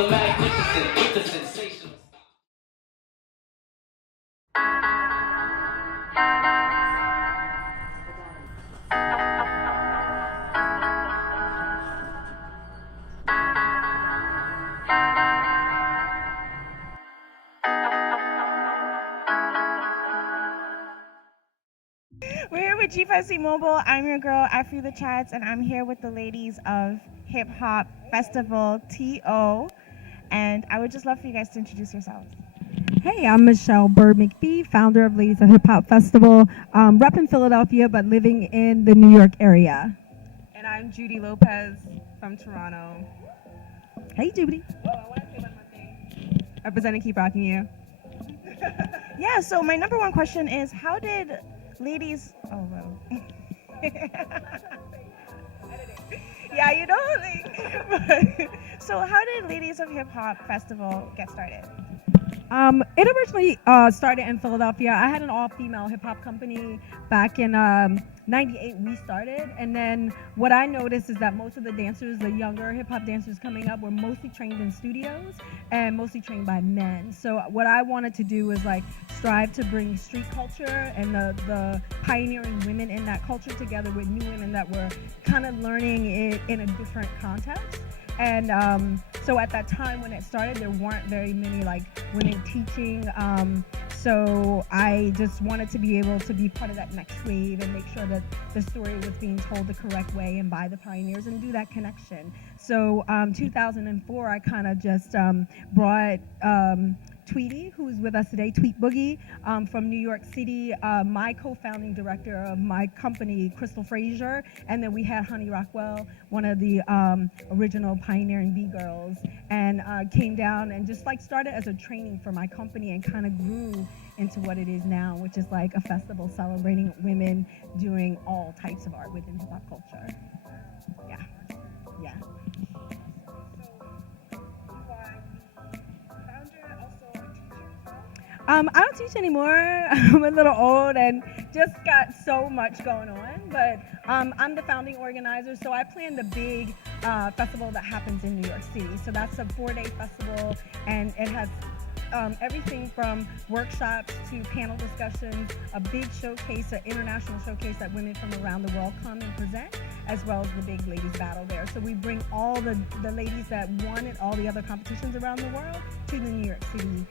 the magnificent with the sensational. We're here with G5C Mobile. I'm your girl, Afri the Chats, and I'm here with the ladies of Hip Hop Festival, TO. And I would just love for you guys to introduce yourselves. Hey, I'm Michelle Byrd-McPhee, founder of Ladies of Hip Hop Festival, rep in Philadelphia, but living in the New York area. And I'm Judi Lopez from Toronto. Hey, Judi. Oh, I want to say one more thing. Representing Keep Rocking You. Yeah, so my number one question is, how did ladies... Oh, well. Yeah, you know, like... So how did Ladies of Hip Hop Festival get started? It originally started in Philadelphia. I had an all-female hip-hop company back in 98 we started, and then what I noticed is that most of the dancers, the younger hip-hop dancers coming up, were mostly trained in studios and mostly trained by men. So what I wanted to do was like strive to bring street culture and the pioneering women in that culture together with new women that were kind of learning it in a different context. And so at that time when it started, there weren't very many like women teaching. So I just wanted to be able to be part of that next wave and make sure that the story was being told the correct way and by the pioneers and do that connection. So 2004, I kind of just brought Tweety, who's with us today, Tweet Boogie, from New York City, my co-founding director of my company, Crystal Frazier, and then we had Honey Rockwell, one of the original pioneering B-girls, and came down and just like started as a training for my company and kind of grew into what it is now, which is like a festival celebrating women doing all types of art within hip-hop culture. Yeah, yeah. I don't teach anymore. I'm a little old and just got so much going on, but I'm the founding organizer, so I plan the big festival that happens in New York City. So that's a 4-day festival, and it has everything from workshops to panel discussions, a big showcase, an international showcase that women from around the world come and present, as well as the big ladies battle there. So we bring all the ladies that won at all the other competitions around the world to the New York City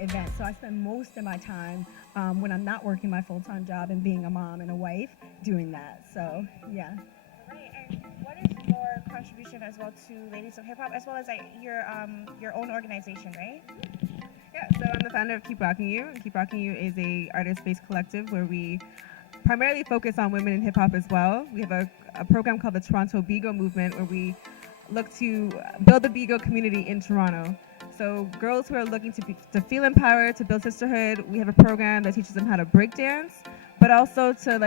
event. So I spend most of my time when I'm not working my full-time job and being a mom and a wife doing that. So yeah. Right, and what is your contribution as well to Ladies of Hip Hop, as well as your own organization, right? Yeah, so I'm the founder of Keep Rocking You. Keep Rocking You is a artist-based collective where we primarily focus on women in hip-hop as well. We have a program called the Toronto Bigo Movement where we look to build the Bigo community in Toronto. So girls who are looking to feel empowered, to build sisterhood, we have a program that teaches them how to break dance, but also to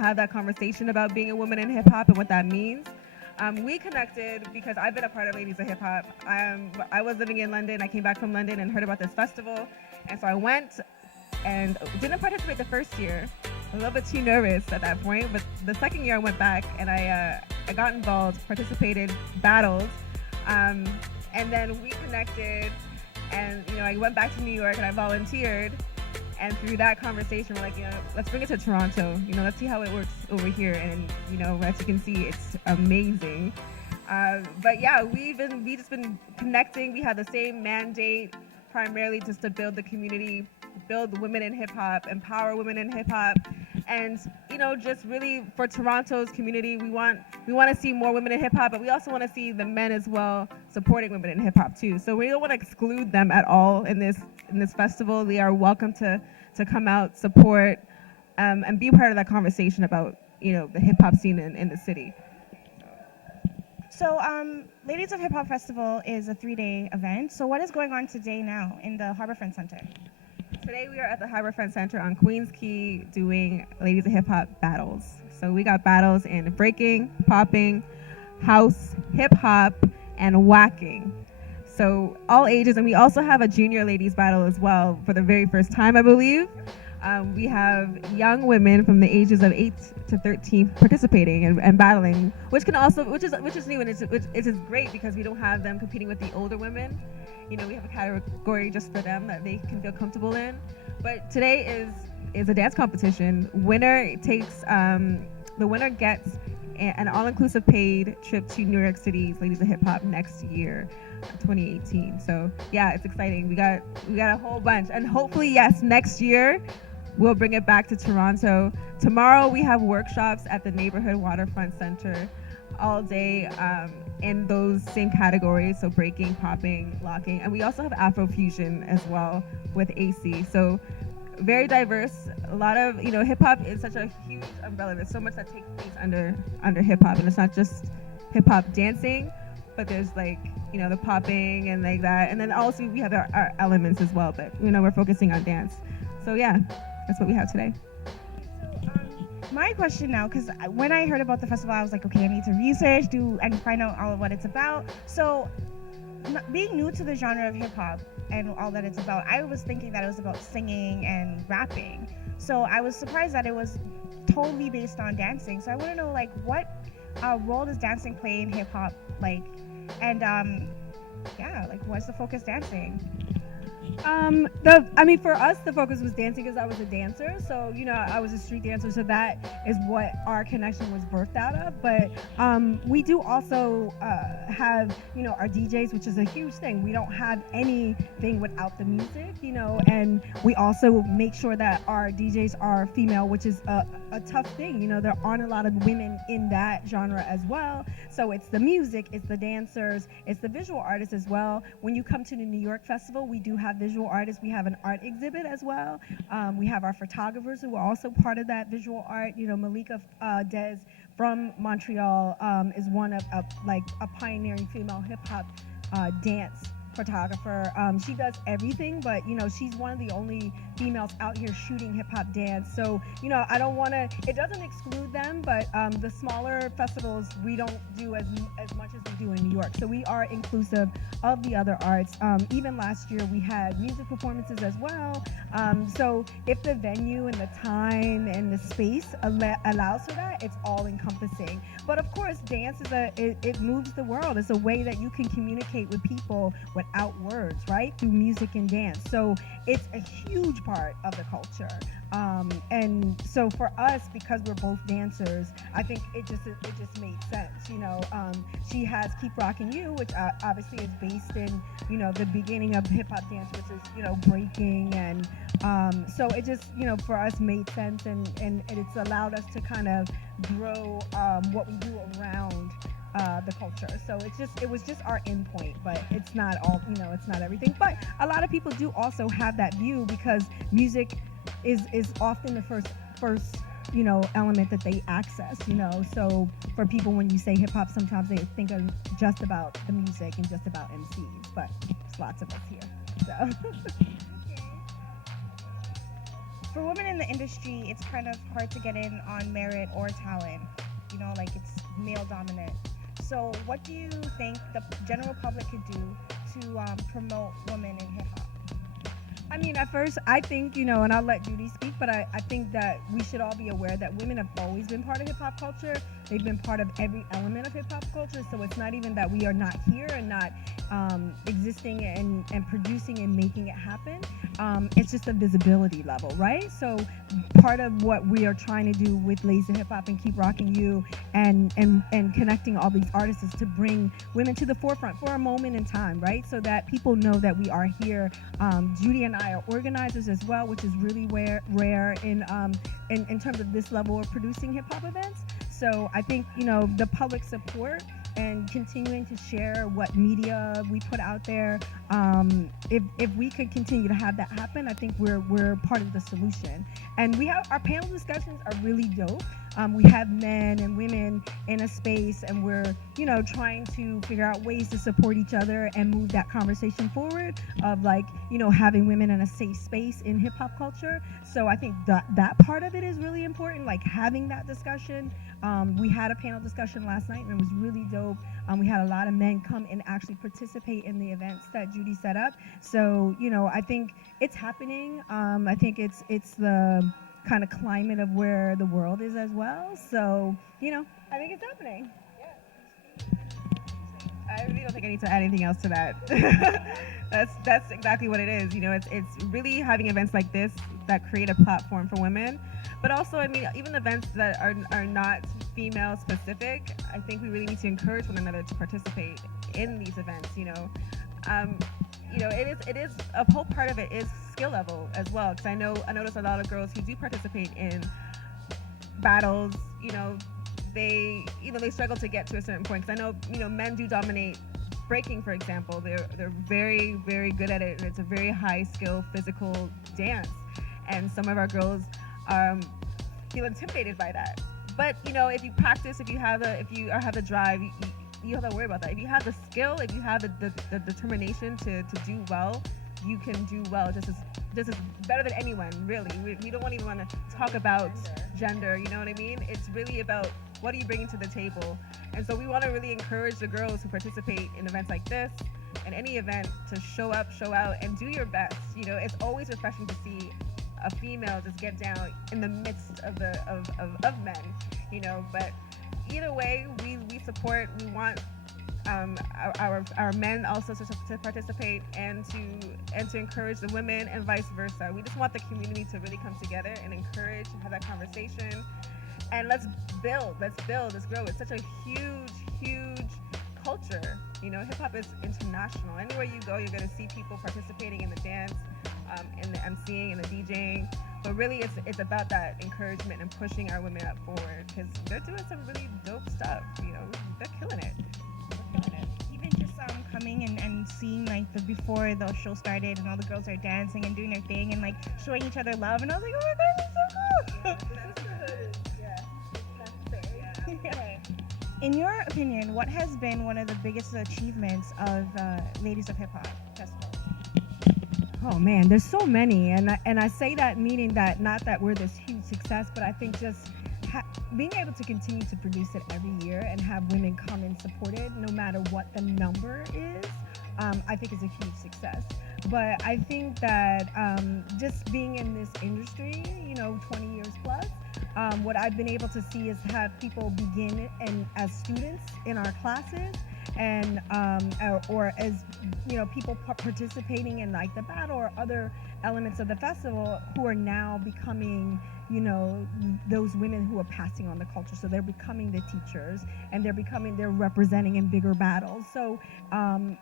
have that conversation about being a woman in hip-hop and what that means. We connected because I've been a part of Ladies of Hip Hop. I was living in London. I came back from London and heard about this festival. And so I went and didn't participate the first year. A little bit too nervous at that point. But the second year I went back and I got involved, participated, battled. And then we connected. And I went back to New York and I volunteered. And through that conversation, we're like, let's bring it to Toronto. Let's see how it works over here. And, as you can see, it's amazing. But yeah, we've just been connecting. We have the same mandate, primarily just to build the community, build women in hip hop, empower women in hip hop. And, just really for Toronto's community, we want to see more women in hip hop, but we also want to see the men as well supporting women in hip hop too. So we don't want to exclude them at all in this festival. They are welcome to come out, support, and be part of that conversation about, the hip hop scene in the city. So Ladies of Hip Hop Festival is a 3-day event. So what is going on today now in the Harborfront Center? Today we are at the Harborfront Center on Queens Quay doing Ladies of Hip Hop battles. So we got battles in breaking, popping, house, hip hop, and whacking. So all ages, and we also have a junior ladies battle as well for the very first time, I believe. We have young women from the ages of 8 to 13 participating and battling, which is new, and it is great because we don't have them competing with the older women. You know, we have a category just for them that they can feel comfortable in. But today is a dance competition. The winner gets an all-inclusive paid trip to New York City's Ladies of Hip Hop next year, 2018. So yeah, it's exciting. We got a whole bunch, and hopefully, yes, next year we'll bring it back to Toronto. Tomorrow we have workshops at the Neighborhood Waterfront Center all day in those same categories, so breaking, popping, locking, and we also have Afrofusion as well with AC. So very diverse. A lot of, hip hop is such a huge umbrella. There's so much that takes place under hip hop, and it's not just hip hop dancing, but there's the popping and like that, and then also we have our elements as well. But we're focusing on dance. So yeah, that's what we have today. My question now, because when I heard about the festival, I was like, okay, I need to research, and find out all of what it's about. So, being new to the genre of hip hop and all that it's about, I was thinking that it was about singing and rapping. So I was surprised that it was totally based on dancing. So I want to know, what role does dancing play in hip hop, and what's the focus dancing? For us, the focus was dancing because I was a dancer. So, I was a street dancer. So that is what our connection was birthed out of. But we do also have, our DJs, which is a huge thing. We don't have anything without the music, and we also make sure that our DJs are female, which is a tough thing. There aren't a lot of women in that genre as well. So it's the music, it's the dancers, it's the visual artists as well. When you come to the New York Festival, we do have visual artists. We have an art exhibit as well. We have our photographers who are also part of that visual art. Malika Des from Montreal is one of a pioneering female hip hop dance photographer. She does everything, but she's one of the only females out here shooting hip hop dance. So I don't want to. It doesn't exclude them, but the smaller festivals we don't do as much as we do in New York. So we are inclusive of the other arts. Even last year we had music performances as well. So if the venue and the time and the space allows for that, it's all encompassing. But of course, dance is it moves the world. It's a way that you can communicate with people without words, right? Through music and dance. So it's a huge part of the culture. And so for us, because we're both dancers, I think it just made sense. She has Keep Rocking You, which obviously is based in the beginning of hip hop dance, which is breaking, and so it just for us made sense, and it's allowed us to kind of grow what we do around the culture. So it was just our endpoint, but it's not all, it's not everything. But a lot of people do also have that view because music is often the first element that they access, So for people, when you say hip hop, sometimes they think of just about the music and just about MCs, but there's lots of us here. So. For women in the industry, it's kind of hard to get in on merit or talent. It's male dominant. So what do you think the general public could do to promote women in hip hop? At first, I think, and I'll let Judi speak, but I think that we should all be aware that women have always been part of hip hop culture. They've been part of every element of hip hop culture. So it's not even that we are not here and not existing and producing and making it happen. It's just a visibility level, right? So part of what we are trying to do with Ladies of Hip Hop and Keep Rocking You and connecting all these artists is to bring women to the forefront for a moment in time, right? So that people know that we are here. Judi and I are organizers as well, which is really rare in terms of this level of producing hip hop events. So I think the public support and continuing to share what media we put out there. If we could continue to have that happen, I think we're part of the solution. And we have our panel discussions are really dope. We have men and women in a space, and we're, trying to figure out ways to support each other and move that conversation forward of like, having women in a safe space in hip hop culture. So I think that part of it is really important, like having that discussion. We had a panel discussion last night and it was really dope. We had a lot of men come and actually participate in the events that Judi set up. So, I think it's happening. I think it's the kind of climate of where the world is as well. So, I think it's happening. I really don't think I need to add anything else to that. That's exactly what it is. It's really having events like this that create a platform for women, but also, I mean, even events that are not female specific. I think we really need to encourage one another to participate in these events. It is a whole part of it is skill level as well. Because I notice a lot of girls who do participate in battles. They struggle to get to a certain point. Because I know men do dominate breaking, for example. They're very, very good at it, and it's a very high skill physical dance. And some of our girls feel intimidated by that. But if you practice, if you have the drive, you don't have to worry about that. If you have the skill, if you have the determination to do well, you can do well just as better than anyone, really. We don't even want to talk about gender, you know what I mean? It's really about what are you bringing to the table. And so we want to really encourage the girls who participate in events like this and any event to show up, show out, and do your best. It's always refreshing to see a female just get down in the midst of men, but either way, we support. We want our men also to participate and to encourage the women and vice versa. We just want the community to really come together and encourage and have that conversation. And let's build, let's grow. It's such a huge culture. Hip hop is international. Anywhere you go, you're going to see people participating in the dance, in the MCing, and the DJing. But really, it's about that encouragement and pushing our women up forward because they're doing some really dope stuff. They're killing it. Even just coming and seeing like the before the show started and all the girls are dancing and doing their thing and like showing each other love, and I was like, oh my god, it's so cool. Yeah. In your opinion, what has been one of the biggest achievements of Ladies of Hip Hop Festival? Oh man, there's so many, and I say that meaning that not that we're this huge success, but I think just being able to continue to produce it every year and have women come and support it, no matter what the number is, I think is a huge success. But I think that just being in this industry, 20 years plus, what I've been able to see is have people begin and as students in our classes, and or as people participating in like the battle or other elements of the festival who are now becoming those women who are passing on the culture. So they're becoming the teachers, and they're representing in bigger battles. So I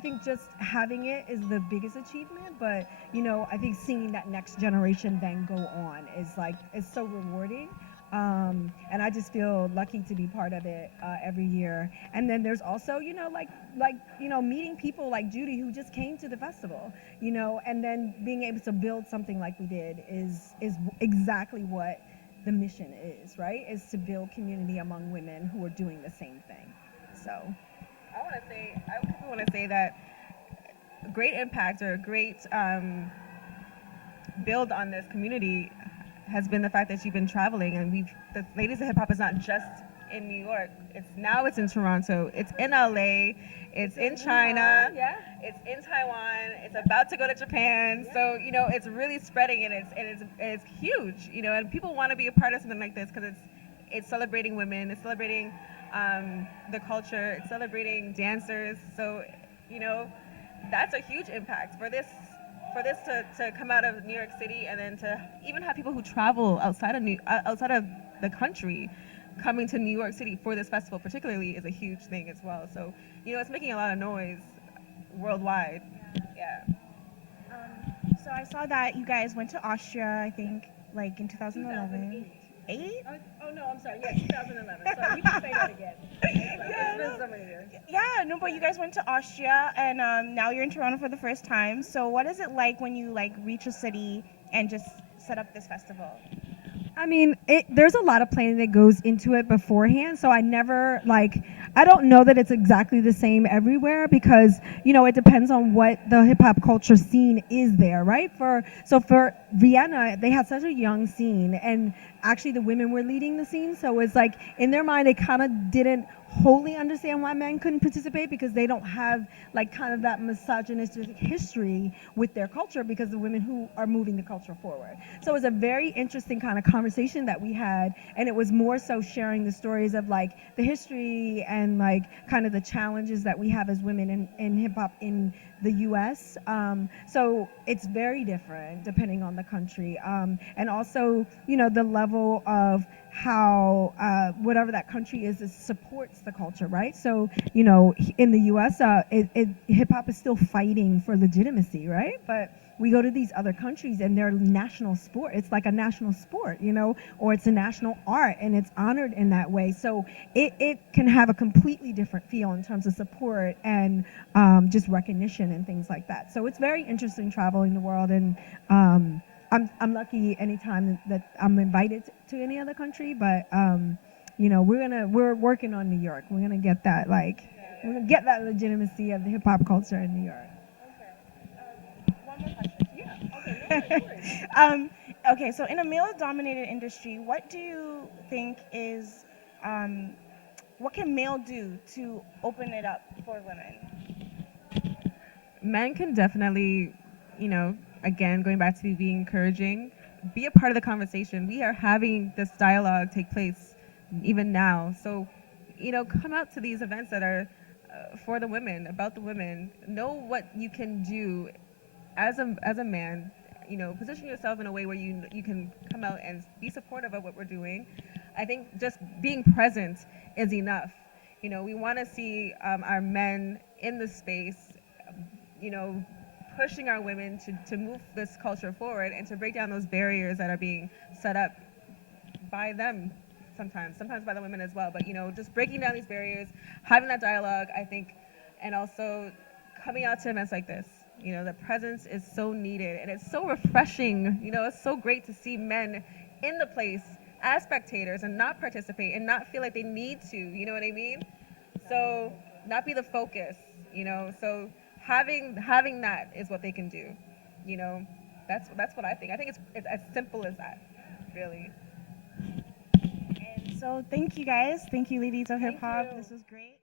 think just having it is the biggest achievement, but I think seeing that next generation then go on is so rewarding. And I just feel lucky to be part of it every year. And then there's also, meeting people like Judi who just came to the festival, and then being able to build something like we did is exactly what the mission is, right? Is to build community among women who are doing the same thing. So I want to say that a great impact or a great build on this community has been the fact that you've been traveling, and the Ladies of Hip Hop is not just in New York. It's in Toronto. It's in LA. It's in China. Yeah. It's in Taiwan. It's about to go to Japan. So it's really spreading, and it's huge. And people want to be a part of something like this because it's celebrating women. It's celebrating the culture. It's celebrating dancers. So that's a huge impact for this to come out of New York City, and then to even have people who travel outside of the country coming to New York City for this festival particularly is a huge thing as well. So it's making a lot of noise worldwide. Yeah. So I saw that you guys went to Austria, I think, like in 2011. 8? Oh no, I'm sorry. Yeah, 2011. Sorry, you can say that again. It's been so many years. Yeah, no, but you guys went to Austria, and now you're in Toronto for the first time. So what is it like when you reach a city and just set up this festival? I mean, there's a lot of planning that goes into it beforehand. So I never I don't know that it's exactly the same everywhere because it depends on what the hip hop culture scene is there, right? For Vienna, they had such a young scene, and actually the women were leading the scene. So it's like in their mind, they kind of didn't wholly understand why men couldn't participate because they don't have kind of that misogynistic history with their culture because the women who are moving the culture forward. So it was a very interesting kind of conversation that we had, and it was more so sharing the stories of the history and kind of the challenges that we have as women in hip hop in the U.S. So it's very different depending on the country, and also the level of how whatever that country is, it supports the culture, right? So in the U.S., hip hop is still fighting for legitimacy, right? But we go to these other countries and they're national sport. It's like a national sport, or it's a national art and it's honored in that way. So it can have a completely different feel in terms of support and just recognition and things like that. So it's very interesting traveling the world, and I'm lucky anytime that I'm invited to any other country, but we're working on New York. We're gonna get that we're gonna get that legitimacy of the hip hop culture in New York. One more question. Okay, so in a male-dominated industry, what do you think is, what can male do to open it up for women? Men can definitely, again, going back to being encouraging, be a part of the conversation. We are having this dialogue take place even now. So, come out to these events that are for the women, about the women. Know what you can do as a man. Position yourself in a way where you can come out and be supportive of what we're doing. I think just being present is enough. We want to see our men in the space, pushing our women to move this culture forward and to break down those barriers that are being set up by them sometimes by the women as well. But, just breaking down these barriers, having that dialogue, I think, and also coming out to events like this. The presence is so needed, and it's so refreshing. It's so great to see men in the place as spectators and not participate and not feel like they need to, you know what I mean? So not be the focus, so having that is what they can do. That's what I think. I think it's as simple as that, really. And so thank you guys. Thank you, ladies of hip hop. This was great.